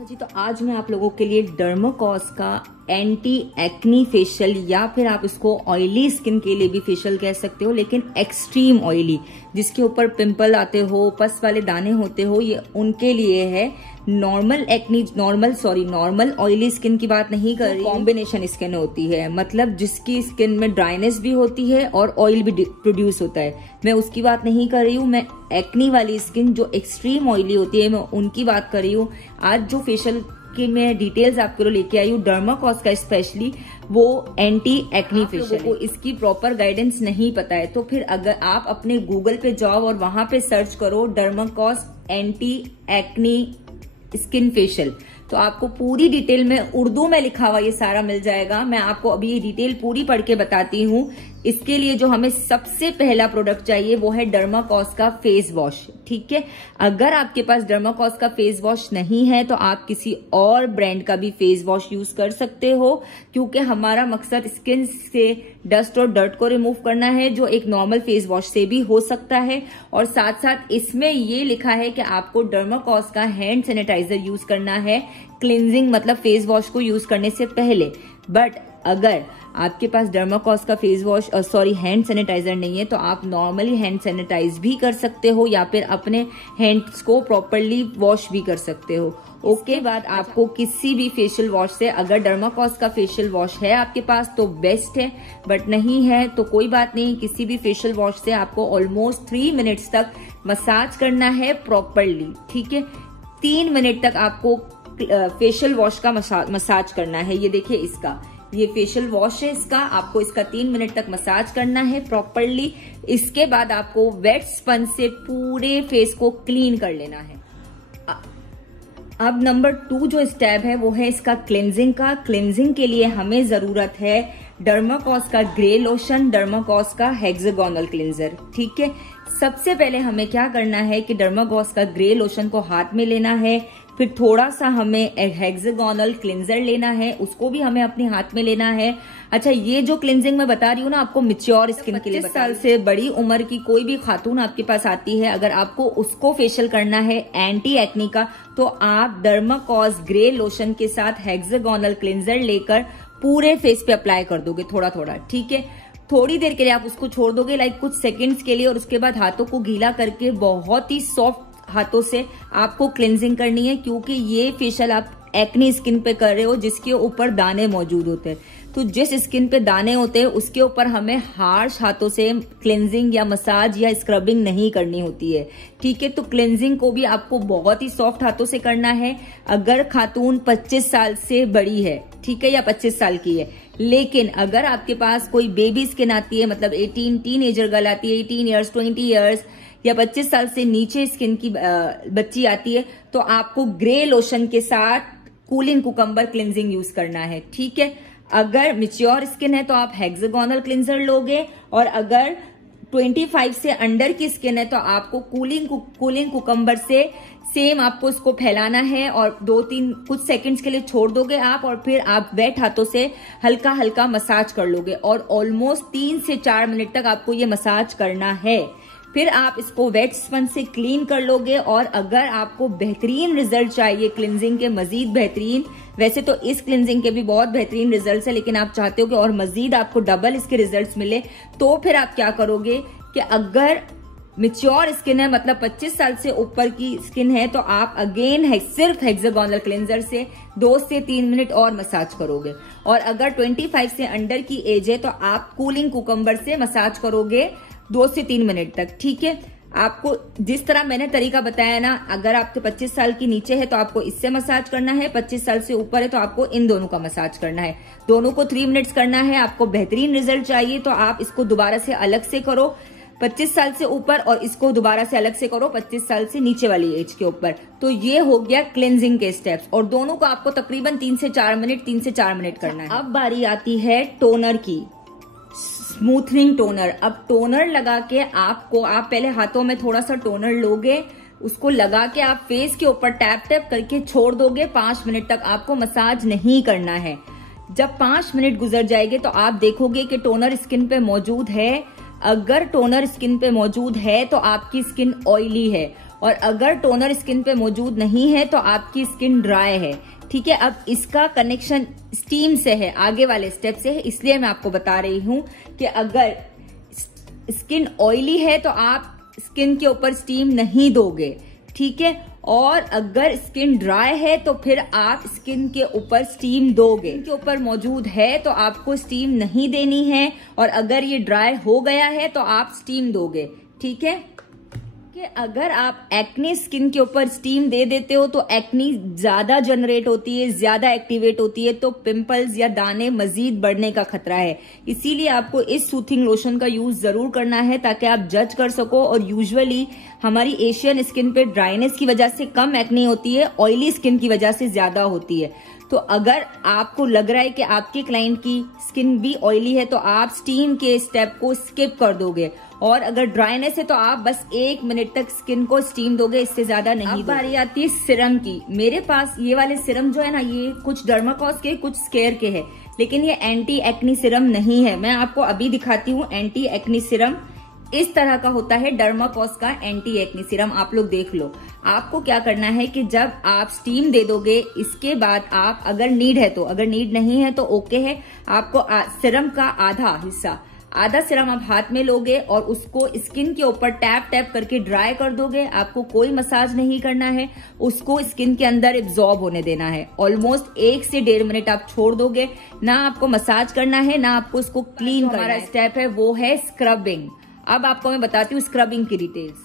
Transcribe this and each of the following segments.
अच्छा जी, तो आज मैं आप लोगों के लिए डर्माकॉस का एंटी एक्नी फेशियल, या फिर आप इसको ऑयली स्किन के लिए भी फेशियल कह सकते हो, लेकिन एक्सट्रीम ऑयली, जिसके ऊपर पिंपल आते हो, पस वाले दाने होते हो, ये उनके लिए है। Normal acne, normal oily skin की बात नहीं कर रही, कॉम्बिनेशन स्किन होती है, मतलब जिसकी स्किन में ड्राइनेस भी होती है और ऑयल भी प्रोड्यूस होता है, मैं उसकी बात नहीं कर रही हूँ। मैं एक्नी वाली स्किन जो एक्सट्रीम ऑयली होती है, मैं उनकी बात कर रही हूँ। आज जो फेशियल की मैं डिटेल्स आपके लिए लेके आई हूँ डर्माकॉस का, स्पेशली वो एंटी एक्नी फेशियल है। इसकी प्रॉपर गाइडेंस नहीं पता है तो फिर अगर आप अपने गूगल पे जाओ और वहां पे सर्च करो डर्माकॉस एंटी एक्नी स्किन फेशियल, तो आपको पूरी डिटेल में उर्दू में लिखा हुआ ये सारा मिल जाएगा। मैं आपको अभी ये डिटेल पूरी पढ़ के बताती हूँ। इसके लिए जो हमें सबसे पहला प्रोडक्ट चाहिए वो है डर्माकॉस का फेस वॉश, ठीक है। अगर आपके पास डर्माकॉस का फेस वॉश नहीं है तो आप किसी और ब्रांड का भी फेस वॉश यूज कर सकते हो, क्योंकि हमारा मकसद स्किन से डस्ट और डर्ट को रिमूव करना है, जो एक नॉर्मल फेस वॉश से भी हो सकता है। और साथ साथ इसमें ये लिखा है कि आपको डर्माकॉस का हैंड सैनिटाइजर यूज करना है, क्लींजिंग मतलब फेस वॉश को यूज करने से पहले। बट अगर आपके पास डर्माकॉस का फेस वॉश हैंड सैनिटाइजर नहीं है तो आप नॉर्मली हैंड सैनिटाइज भी कर सकते हो, या फिर अपने हैंड्स को प्रॉपरली वॉश भी कर सकते हो। उसके बाद आपको किसी भी फेशियल वॉश से, अगर डर्माकॉस का फेशियल वॉश है आपके पास तो बेस्ट है, बट नहीं है तो कोई बात नहीं, किसी भी फेशियल वॉश से आपको ऑलमोस्ट 3 मिनट्स तक मसाज करना है प्रॉपरली, ठीक है। 3 मिनट तक आपको फेशियल वॉश का मसाज करना है। ये देखिए, इसका ये फेशियल वॉश है, इसका आपको इसका 3 मिनट तक मसाज करना है प्रॉपरली। इसके बाद आपको वेट स्पंज से पूरे फेस को क्लीन कर लेना है। अब नंबर 2 जो स्टेप है वो है इसका क्लेंजिंग का। क्लेंजिंग के लिए हमें जरूरत है डर्माकॉस का ग्रे लोशन, डर्माकॉस का हेक्सागोनल क्लींजर, ठीक है। सबसे पहले हमें क्या करना है कि डर्माकॉस का ग्रे लोशन को हाथ में लेना है, फिर थोड़ा सा हमें हेक्सागोनल क्लींजर लेना है, उसको भी हमें अपने हाथ में लेना है। अच्छा, ये जो क्लींजिंग मैं बता रही हूँ ना आपको मैच्योर स्किन के लिए, 25 साल से बड़ी उम्र की कोई भी खातून आपके पास आती है, अगर आपको उसको फेशियल करना है एंटी एक्नी का, तो आप डर्माकॉस ग्रे लोशन के साथ हेक्सागोनल क्लींजर लेकर पूरे फेस पे अप्लाई कर दोगे थोड़ा थोड़ा, ठीक है। थोड़ी देर के लिए आप उसको छोड़ दोगे, लाइक कुछ सेकंड्स के लिए, और उसके बाद हाथों को गीला करके बहुत ही सॉफ्ट हाथों से आपको क्लींजिंग करनी है, क्योंकि ये फेशियल आप एक्नी स्किन पे कर रहे हो जिसके ऊपर दाने मौजूद होते हैं। तो जिस स्किन पे दाने होते हैं उसके ऊपर हमें हार्श हाथों से क्लींजिंग या मसाज या स्क्रबिंग नहीं करनी होती है, ठीक है। तो क्लींजिंग को भी आपको बहुत ही सॉफ्ट हाथों से करना है। अगर खातून 25 साल से बड़ी है, ठीक है, या 25 साल की है, लेकिन अगर आपके पास कोई बेबी स्किन आती है, मतलब 18 टीनेजर गर्ल आती है, 18 ईयर्स, 20 ईयर्स या 25 साल से नीचे स्किन की बच्ची आती है, तो आपको ग्रे लोशन के साथ कूलिंग कुकम्बर क्लींजिंग यूज करना है, ठीक है। अगर मैच्योर स्किन है तो आप हेक्सागोनल क्लींजर लोगे, और अगर 25 से अंडर की स्किन है तो आपको कूलिंग कुकम्बर से सेम आपको इसको फैलाना है और 2-3 कुछ सेकंड्स के लिए छोड़ दोगे आप, और फिर आप वेट हाथों से हल्का हल्का मसाज कर लोगे, और ऑलमोस्ट 3 से 4 मिनट तक आपको ये मसाज करना है। फिर आप इसको वेट स्पंज से क्लीन कर लोगे। और अगर आपको बेहतरीन रिजल्ट चाहिए, क्लींजिंग के मजीद बेहतरीन, वैसे तो इस क्लींजिंग के भी बहुत बेहतरीन रिजल्ट्स है, लेकिन आप चाहते हो कि और मजीद आपको डबल इसके रिजल्ट्स मिले, तो फिर आप क्या करोगे कि अगर मैच्योर स्किन है, मतलब 25 साल से ऊपर की स्किन है, तो आप अगेन सिर्फ हेक्सागोनल क्लींजर से 2 से 3 मिनट और मसाज करोगे। और अगर 25 से अंडर की एज है तो आप कूलिंग कुकम्बर से मसाज करोगे 2 से 3 मिनट तक, ठीक है। आपको जिस तरह मैंने तरीका बताया ना, अगर आप 25 साल की नीचे है तो आपको इससे मसाज करना है, 25 साल से ऊपर है तो आपको इन दोनों का मसाज करना है। दोनों को 3 मिनट्स करना है। आपको बेहतरीन रिजल्ट चाहिए तो आप इसको दोबारा से अलग से करो 25 साल से ऊपर, और इसको दोबारा से अलग से करो 25 साल से नीचे वाली एज के ऊपर। तो ये हो गया क्लेंजिंग के स्टेप्स, और दोनों को आपको तकरीबन 3 से 4 मिनट करना है। अब बारी आती है टोनर की, स्मूथनिंग टोनर। अब टोनर लगा के आप पहले हाथों में थोड़ा सा टोनर लोगे, उसको लगा के आप फेस के ऊपर टैप टैप करके छोड़ दोगे 5 मिनट तक। आपको मसाज नहीं करना है। जब 5 मिनट गुजर जाएंगे तो आप देखोगे कि टोनर स्किन पे मौजूद है। अगर टोनर स्किन पे मौजूद है तो आपकी स्किन ऑयली है, और अगर टोनर स्किन पे मौजूद नहीं है तो आपकी स्किन ड्राई है। ठीक है, अब इसका कनेक्शन स्टीम से है, आगे वाले स्टेप से है, इसलिए मैं आपको बता रही हूं कि अगर स्किन ऑयली है तो आप स्किन के ऊपर स्टीम नहीं दोगे। ठीक है, और अगर स्किन ड्राई है तो फिर आप स्किन के ऊपर स्टीम दोगे। स्किन के ऊपर मौजूद है तो आपको स्टीम नहीं देनी है, और अगर ये ड्राई हो गया है तो आप स्टीम दोगे। ठीक है, कि अगर आप एक्ने स्किन के ऊपर स्टीम दे देते हो तो एक्ने ज्यादा जनरेट होती है, ज्यादा एक्टिवेट होती है, तो पिंपल्स या दाने मजीद बढ़ने का खतरा है। इसीलिए आपको इस सूथिंग लोशन का यूज जरूर करना है ताकि आप जज कर सको। और यूजुअली हमारी एशियन स्किन पे ड्राइनेस की वजह से कम एक्ने होती है, ऑयली स्किन की वजह से ज्यादा होती है। तो अगर आपको लग रहा है कि आपके क्लाइंट की स्किन भी ऑयली है तो आप स्टीम के स्टेप को स्किप कर दोगे, और अगर ड्राइनेस है तो आप बस 1 मिनट तक स्किन को स्टीम दोगे, इससे ज्यादा नहीं। अब बारी आती है सिरम की। मेरे पास ये वाले सिरम जो है ना, ये कुछ डर्माकॉस के कुछ स्केयर के है, लेकिन ये एंटी एक्नी सिरम नहीं है। मैं आपको अभी दिखाती हूँ एंटी एक्नी सिरम। इस तरह का होता है डर्माकॉस का एंटी एक्नी सिरम, आप लोग देख लो। आपको क्या करना है कि जब आप स्टीम दे दोगे, इसके बाद आप अगर नीड है तो, अगर नीड नहीं है तो ओके है, आपको सिरम का आधा सिरम आप हाथ में लोगे और उसको स्किन के ऊपर टैप टैप करके ड्राई कर दोगे। आपको कोई मसाज नहीं करना है, उसको स्किन के अंदर एब्जॉर्ब होने देना है। ऑलमोस्ट 1 से 1.5 मिनट आप छोड़ दोगे। ना आपको मसाज करना है, ना आपको उसको क्लीन करना है। हमारा स्टेप है वो है स्क्रबिंग। अब आपको मैं बताती हूँ स्क्रबिंग की डिटेल्स।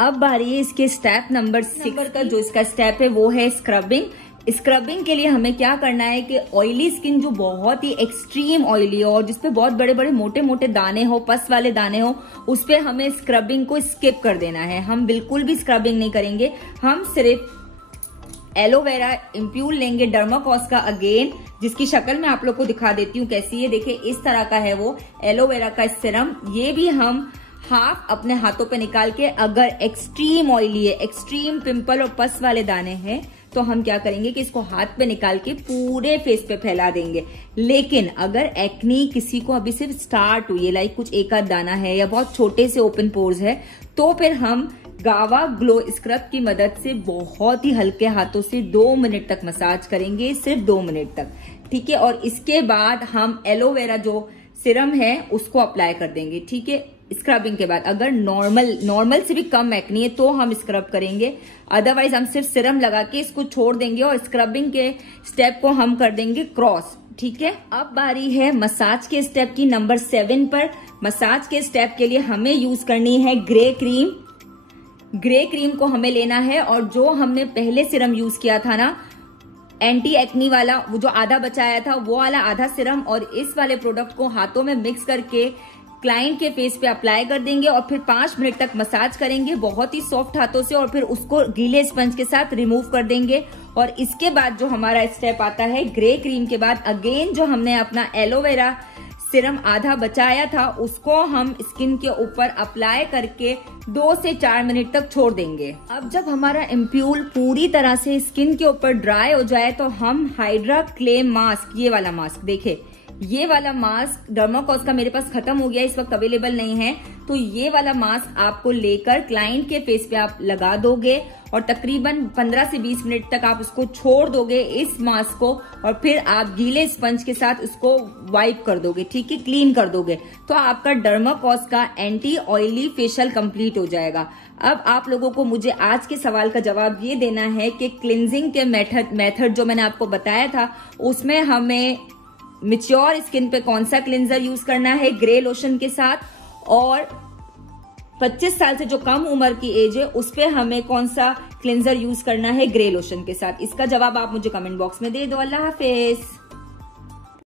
अब बारी है इसके स्टेप नंबर 6 का। जो इसका स्टेप है वो है स्क्रबिंग। स्क्रबिंग के लिए हमें क्या करना है कि ऑयली स्किन जो बहुत ही एक्सट्रीम ऑयली हो और जिसपे बहुत बड़े बड़े मोटे मोटे दाने हो, पस वाले दाने हो, उस पे हमें स्क्रबिंग को स्किप कर देना है। हम बिल्कुल भी स्क्रबिंग नहीं करेंगे। हम सिर्फ एलोवेरा इम्प्यूल लेंगे डर्माकॉस का, अगेन जिसकी शक्ल मैं आप लोग को दिखा देती हूँ कैसी है। देखिए इस तरह का है वो एलोवेरा का सिरम। ये भी हम हाफ अपने हाथों पे निकाल के, अगर एक्सट्रीम ऑयली है, एक्सट्रीम पिंपल और पस वाले दाने हैं, तो हम क्या करेंगे कि इसको हाथ पे निकाल के पूरे फेस पे फैला देंगे। लेकिन अगर एक्नी किसी को अभी सिर्फ स्टार्ट हुई है, लाइक कुछ एक आध दाना है या बहुत छोटे से ओपन पोर्स है, तो फिर हम गावा ग्लो स्क्रब की मदद से बहुत ही हल्के हाथों से 2 मिनट तक मसाज करेंगे, सिर्फ 2 मिनट तक। ठीक है, और इसके बाद हम एलोवेरा जो सिरम है उसको अप्लाई कर देंगे। ठीक है, स्क्रबिंग के बाद अगर नॉर्मल से भी कम एक्नी है तो हम स्क्रब करेंगे, अदरवाइज हम सिर्फ सिरम लगा के इसको छोड़ देंगे और स्क्रबिंग के स्टेप को हम कर देंगे क्रॉस। ठीक है, अब बारी है मसाज के स्टेप की नंबर 7 पर। मसाज के स्टेप के लिए हमें यूज करनी है ग्रे क्रीम। ग्रे क्रीम को हमें लेना है, और जो हमने पहले सिरम यूज किया था ना एंटी एक्नी वाला, वो जो आधा बचाया था वो वाला आधा सिरम और इस वाले प्रोडक्ट को हाथों में मिक्स करके क्लाइंट के फेस पे अप्लाई कर देंगे और फिर 5 मिनट तक मसाज करेंगे बहुत ही सॉफ्ट हाथों से, और फिर उसको गीले स्पंज के साथ रिमूव कर देंगे। और इसके बाद जो हमारा स्टेप आता है ग्रे क्रीम के बाद, अगेन जो हमने अपना एलोवेरा सिरम आधा बचाया था उसको हम स्किन के ऊपर अप्लाई करके 2 से 4 मिनट तक छोड़ देंगे। अब जब हमारा इम्प्यूल पूरी तरह से स्किन के ऊपर ड्राई हो जाए तो हम हाइड्रा क्ले मास्क, ये वाला मास्क देखे, ये वाला मास्क डर्माकॉस का मेरे पास खत्म हो गया, इस वक्त अवेलेबल नहीं है, तो ये वाला मास्क आपको लेकर क्लाइंट के फेस पे आप लगा दोगे और तकरीबन 15 से 20 मिनट तक आप उसको छोड़ दोगे इस मास्क को, और फिर आप गीले स्पंज के साथ उसको वाइप कर दोगे। ठीक है, क्लीन कर दोगे, तो आपका डर्माकॉस का एंटी ऑयली फेशियल कंप्लीट हो जाएगा। अब आप लोगों को मुझे आज के सवाल का जवाब ये देना है कि क्लिनजिंग के मेथड जो मैंने आपको बताया था उसमें हमें मैच्योर स्किन पे कौन सा क्लिंजर यूज करना है ग्रे लोशन के साथ, और 25 साल से जो कम उम्र की एज है उस पे हमें कौन सा क्लिंजर यूज करना है ग्रे लोशन के साथ। इसका जवाब आप मुझे कमेंट बॉक्स में दे दो। अल्लाह हाफिज।